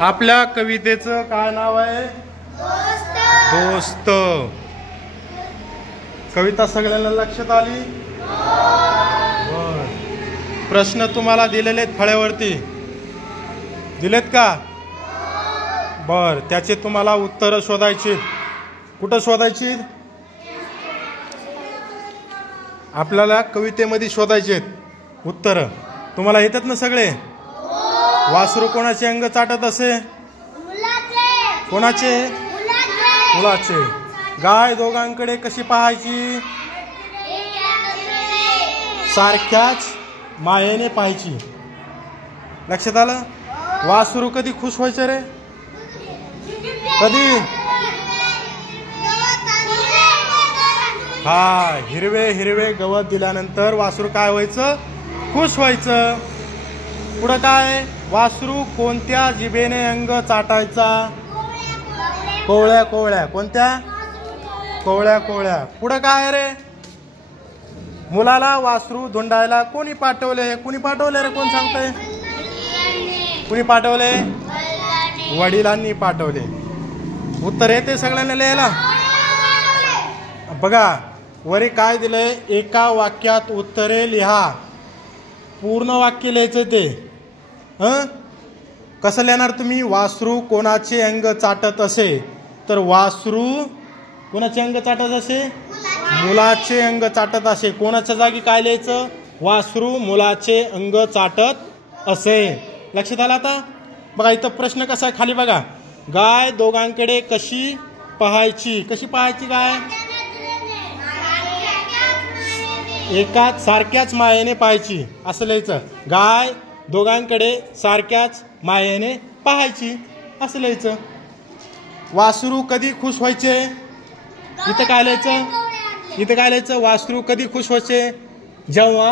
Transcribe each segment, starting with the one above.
आपल्या कवितेचं काय नाव आहे? दोस्त. कविता सगळ्यांना लक्षात आली? बर. प्रश्न तुम्हाला दिलेले आहेत फळ्यावरती, दिलेत का? बर. त्याचे तुम्हाला उत्तर शोधायची. कुठं शोधायची? आपल्याला कवितेमध्ये शोधायचे उत्तर. तुम्हाला येतात ना सगळे? वासरू कोणाचे अंग चाटत असे? कोणाचे? मुलाचे. गाय दोघांकडे कशी पाहायची? सारख्याच मायेने पाहायची. लक्षात आलं? वासरू कधी खुश व्हायचं रे? कधी? हा, हिरवे हिरवे गवत दिल्यानंतर वासरू काय व्हायचं? खुश व्हायचं. पुढं काय? वासरू कोणत्या जिभेने अंग चाटायचा? कोवळ्या कोवळ्या. कोणत्या? कोवळ्या कोवळ्या. पुढं काय रे? मुलाला वासरू धुंडायला कोणी पाठवले? कोणी पाठवले रे? कोण सांगतंय? कोणी पाठवले? वडिलांनी पाठवले. उत्तर येते सगळ्यांना लिहायला? बघा वरी काय दिलंय? एका वाक्यात उत्तरे लिहा. पूर्ण वाक्य लिहायचं ते. कसं लिहिणार तुम्ही? वासरू कोणाचे अंग चाटत असे, तर वासरू कोणाचे अंग चाटत असे? मुलाचे अंग चाटत असे. कोणाच्या जागी काय लिहायचं? वासरू मुलाचे अंग चाटत असे. लक्षात आलं आता? बघा इथं प्रश्न कसा आहे खाली बघा. गाय दोघांकडे कशी पाहायची? कशी पाहायची गाय? एकाच सारख्याच मायेने पाहायची असं लिहायचं. गाय दोघांकडे सारख्याच मायेने पाहायची असं लिहायचं. वासरू कधी खुश व्हायचे? इथं काय लिहायचं? इथं काय लिहायचं? वासरू कधी खुश व्हायचे? जेव्हा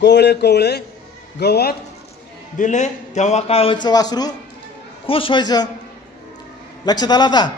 कोवळे कोवळे गवत दिले तेव्हा काय व्हायचं? वासरू खुश व्हायचं. लक्षात आलं आता?